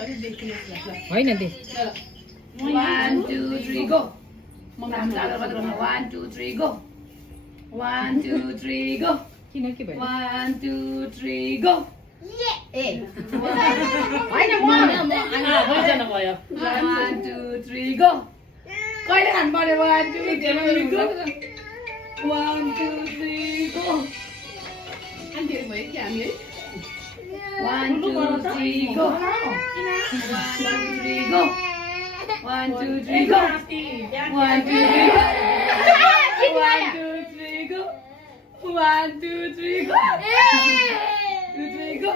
होइन they 1 2 3 go 1 2 3 go 1 2 3 go किन के भयो 1 2 3 go ए होइन म भइजना भयो 1 2 3 go कहिले खानु पर्यो 1 2 3 go 1 2 3 go 1 2 3 go 1 2 3 go 1 2 3 go 1 2 3 go 1 2 3 go 2 3 go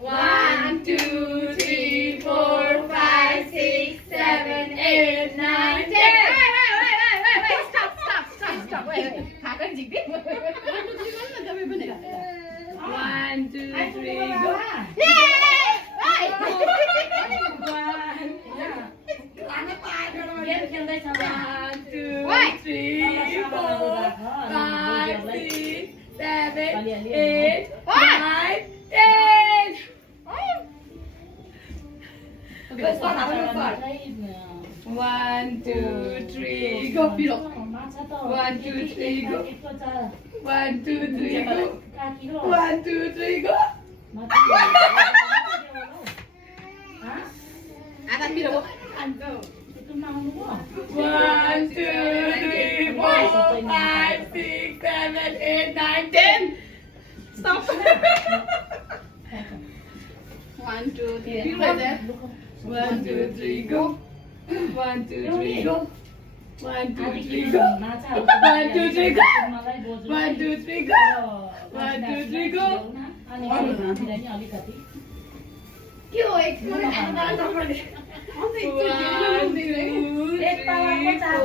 1 2 3 4 5 6 7 8 9 10 stop wait खाका जिग्दै 1 2 3 go गेम खेल्दै छ 1 2 3 4 5 6 7 8 9 10 Let's start happening. 1 2 3 go. 1 2 3 go. 1 2 3 go. 1 2 3 go. आधा पिरो 1 2 3 4 5 6 7 8 9 10 Stop. 1 2 3 go. 1 2 3 go. 1 2 3 go. 1 2 3 go. 1 2 3 go. 1 2 3 go. 1 2 3 go. के हो एक मिनट 1 2 3 4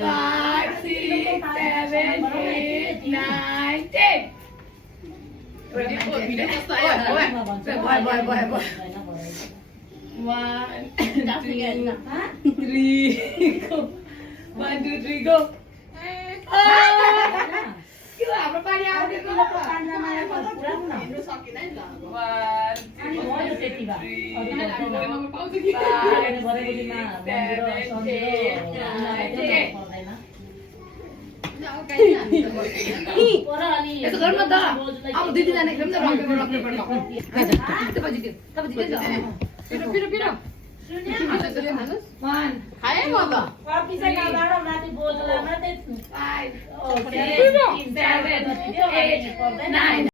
5 6 7 8 9 10 1 2 3 go 1 2 3 go के हाम्रो पानी आउँदैन हेर्नु सकिदैन ल 1 2 3 पाउँछ कि यसो गर्नु त अब दिदी जाने खेल्नु त रक्ने पर्छ पिरो 1 खाए म त 5 6 7 8 9